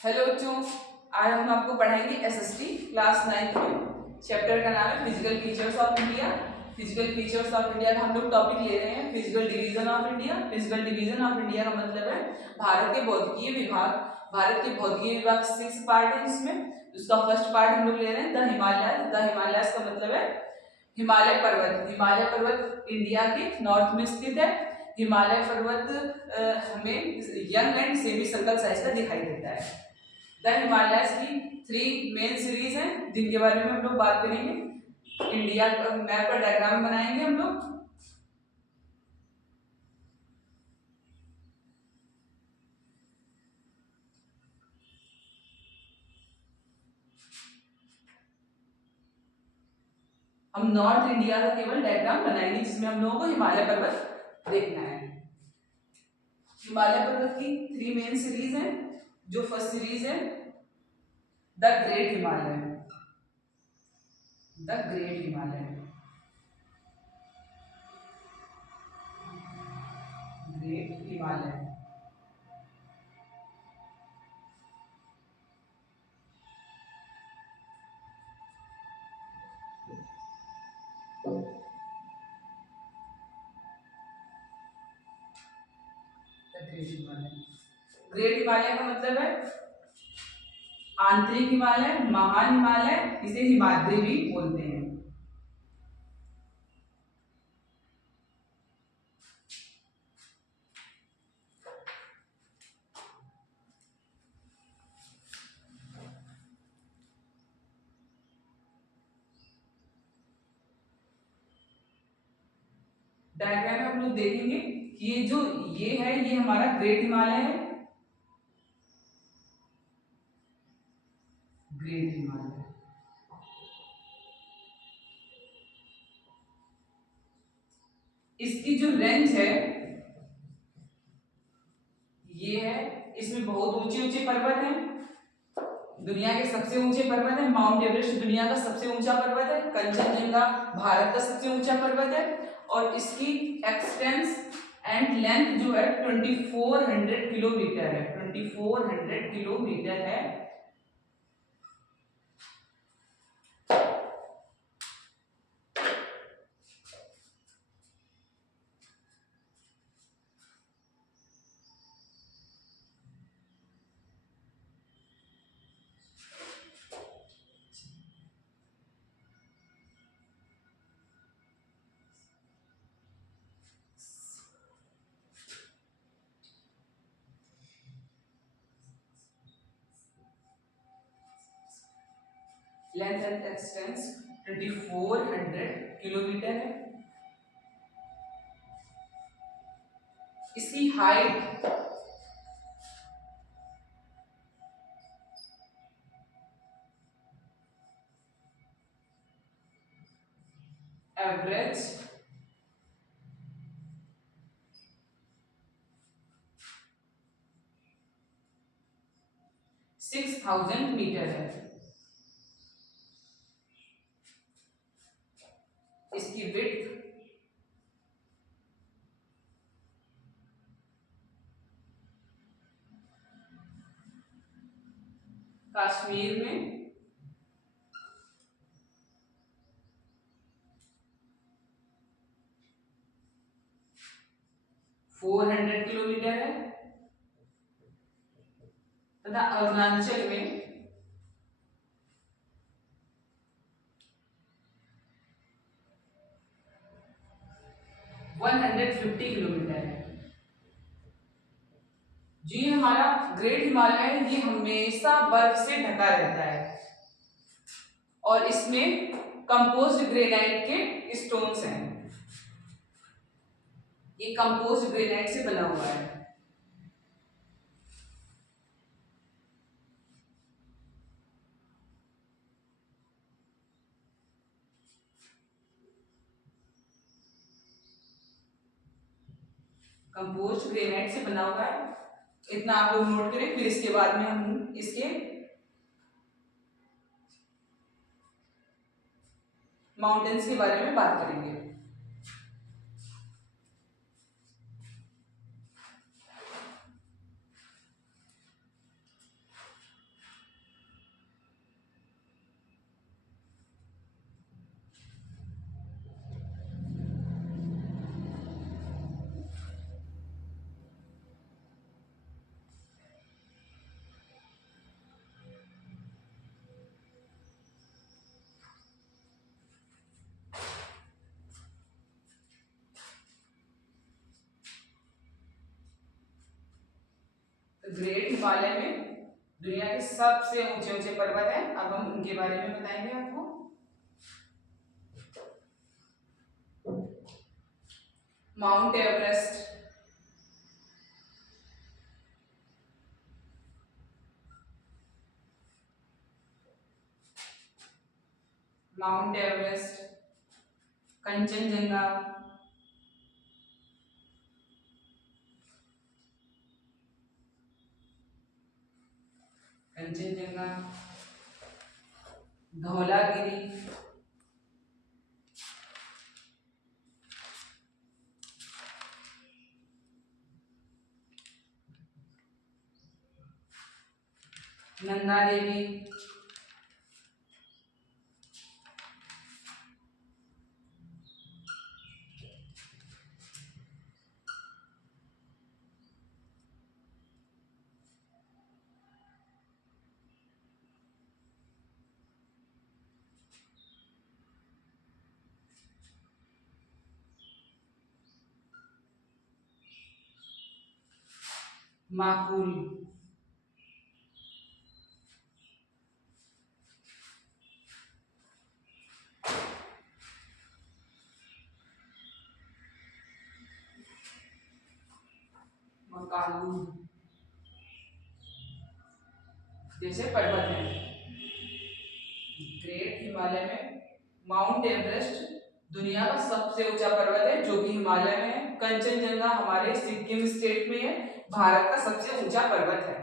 Hello बच्चों, आज हम आपको पढ़ाएंगे एसएसटी क्लास 9th में। चैप्टर का नाम है physical features of India. Physical features of India का हम लोग टॉपिक ले रहे हैं physical division of India. Physical division of India का मतलब है भारत के भौतिकीय विभाग। भारत के भौतिकीय विभाग 6 पार्ट है जिसमें उसका फर्स्ट पार्ट हम लोग ले रहे हैं द हिमालय। द हिमालय का मतलब है हिमालय पर्वत। हिमालय पर्वत इंडिया के नॉर्थ में स्थित है। हिमालय पर्वत हमें young and semi circle size का दिखाई देता है। द हिमालयस की 3 मेन सीरीज हैं जिनके बारे में हम लोग बात करेंगे। इंडिया मैप का डायग्राम बनाएंगे हम लोग। हम नॉर्थ इंडिया का केवल डायग्राम बनाएंगे जिसमें हम लोगों को हिमालय पर्वत देखना है। हिमालय पर्वत की 3 मेन सीरीज हैं। जो फर्स्ट सीरीज है the great Himalaya. The great Himalaya, great Himalaya. Great Himalaya, great Himalaya का मतलब है आंतरिक हिमालय, महान हिमालय, इसे हिमाद्री भी बोलते हैं। डायग्राम में हम लोग देखेंगे कि ये हमारा ग्रेट हिमालय है। ग्रेट हिमालय, इसकी जो रेंज है ये है। इसमें बहुत ऊंचे ऊंचे पर्वत हैं। दुनिया के सबसे ऊंचे पर्वत है माउंट एवरेस्ट, दुनिया का सबसे ऊंचा पर्वत है। कंचनजंगा भारत का सबसे ऊंचा पर्वत है और इसकी एक्सटेंस एंड लेंथ जो है 2400 किलोमीटर है। 2400 किलोमीटर है। लेंथ एंड एक्सटेंस 2400 किलोमीटर है। इसकी हाइट एवरेज 6000 मीटर है। इसकी विड्थ कश्मीर में 400 किलोमीटर है तथा अरुणाचल में 150 किलोमीटर है। जो ये हमारा ग्रेट हिमालय है ये हमेशा बर्फ से ढका रहता है और इसमें कंपोज्ड ग्रेनाइट के स्टोन्स हैं। ये कंपोज्ड ग्रेनाइट से बना हुआ है। कंपोज्ड ग्रेनाइट से बना हुआ है, इतना आप लोग नोट करें। फिर इसके बाद में हम इसके माउंटेन्स के बारे में बात करेंगे। ग्रेट हिमालय में दुनिया के सबसे ऊंचे ऊंचे पर्वत हैं। अब हम उनके बारे में बताएंगे आपको। Mount Everest, mount Everest, Kanchenjunga, Kanchenjunga, Dhaulagiri, Nanda Devi, माकुल, मकालू जैसे पर्वत हैं। ग्रेट हिमालय में माउंट एवरेस्ट दुनिया का सबसे ऊंचा पर्वत है जो कि हिमालय में है। कंचनजंगा हमारे सिक्किम स्टेट में है, भारत का सबसे ऊंचा पर्वत है।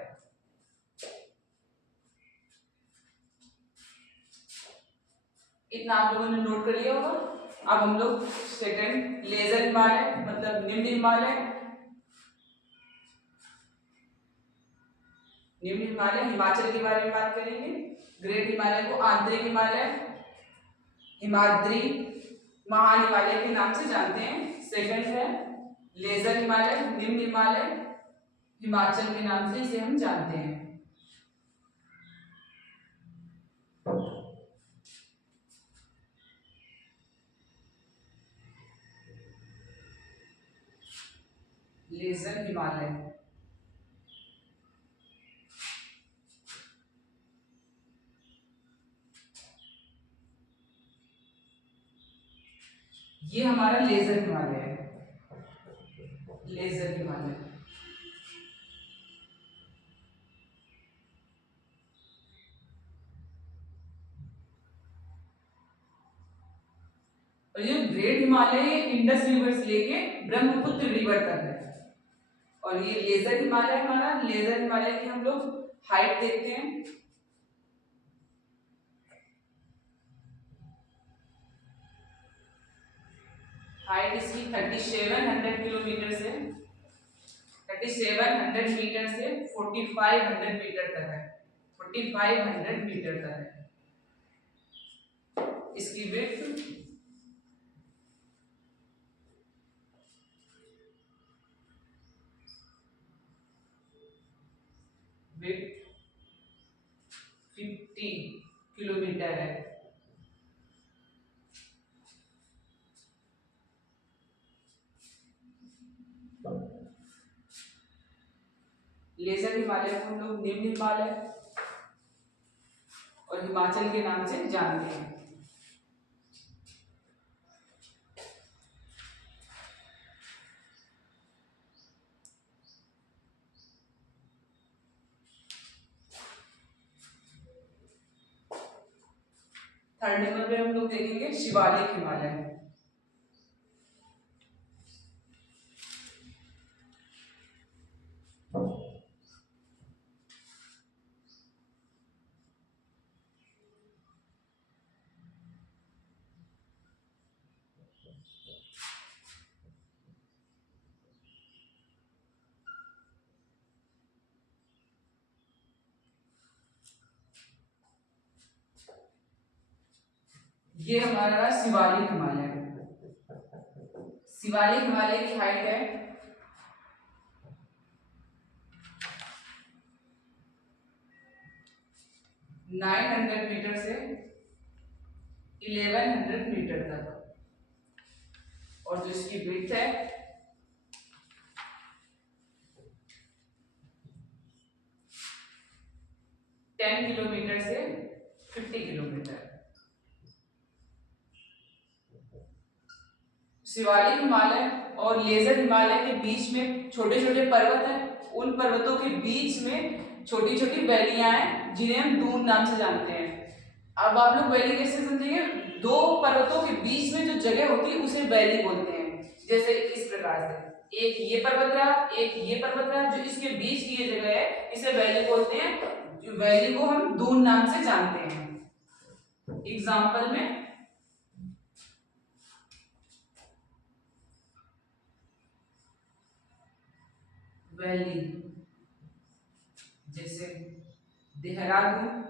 इतना आप लोगों ने नोट कर लिया होगा। अब हम लोग सेकंड लेजर हिमालय मतलब निम्न हिमालय, निम्न हिमालय हिमाचल के बारे में बात करेंगे। ग्रेट हिमालय को आंतरिक हिमालय, हिमाद्री, महान हिमालय के नाम से जानते हैं। सेकंड है लेजर हिमालय, निम्न हिमालय, हिमाचल के नाम से इसे हम जानते हैं। लेजर हिमालय, ये हमारा लेजर हिमालय है। लेजर हिमालय और ये ग्रेट हिमालय इंडस रिवर से लेके ब्रह्मपुत्र रिवर तक है। और ये लेजर हिमालय हमारा, लेजर हिमालय की हम लोग हाइट देखते हैं। हाइट इसकी 3700 किलोमीटर से 3700 मीटर से 4500 मीटर तक है। 4500 मीटर तक है इसकी विड्थ। विड्थ 50 किलोमीटर है। लेजर हिमालय को हम लोग निम्न हिमालय और हिमाचल के नाम से जानते हैं। थर्ड नंबर पे हम लोग देखेंगे शिवालिक हिमालय। ये हमारा शिवालिक हिमालय है। शिवालिक हिमालय की हाइट है 900 मीटर से 1100 मीटर तक और जो इसकी विड्थ है 10 किलोमीटर से 50 किलोमीटर। शिवालिक हिमालय और लेजर हिमालय के बीच में छोटे छोटे पर्वत हैं। उन पर्वतों के बीच में छोटी छोटी वैलियां हैं जिन्हें हम दून नाम से जानते हैं। अब आप लोग वैली कैसे समझेंगे? दो पर्वतों के बीच में जो जगह होती है उसे वैली बोलते हैं। जैसे इस प्रकार से एक ये पर्वत रहा, एक ये पर्वत रहा, जो इसके बीच की ये जगह है इसे वैली बोलते हैं। वैली को हम दून नाम से जानते हैं। एग्जाम्पल में वैली जैसे देहरादून,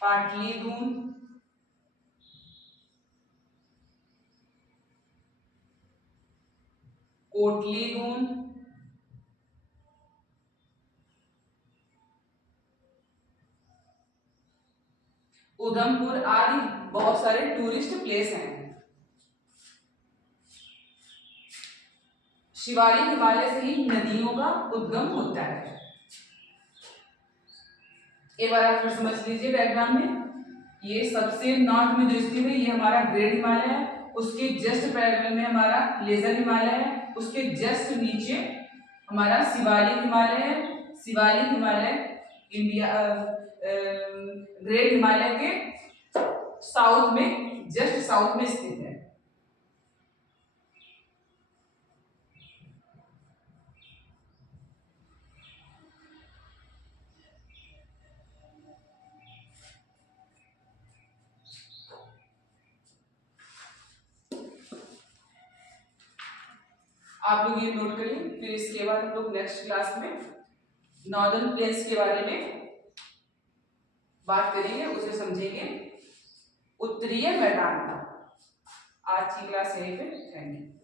पाटलीदून, कोटलीदून, उधमपुर आदि बहुत सारे टूरिस्ट प्लेस हैं। शिवालिक हिमालय से ही नदियों का उद्गम होता है। एक बार आप फिर समझ लीजिए डायग्राम में, ये सबसे नॉर्थ में जो स्थित है ये हमारा ग्रेट हिमालय है, उसके जस्ट पैरेलल में हमारा लेजर हिमालय है, उसके जस्ट नीचे हमारा शिवालिक हिमालय है। शिवालिक हिमालय इंडिया ग्रेट हिमालय के साउथ में, जस्ट साउथ में स्थित है। आप लोग ये नोट करिए। फिर इसके बाद हम लोग नेक्स्ट क्लास में नॉर्दर्न प्लेन्स के बारे में बात करेंगे, उसे समझेंगे। उत्तरीय मैदान। आज की क्लास यहीं पे, थैंक यू।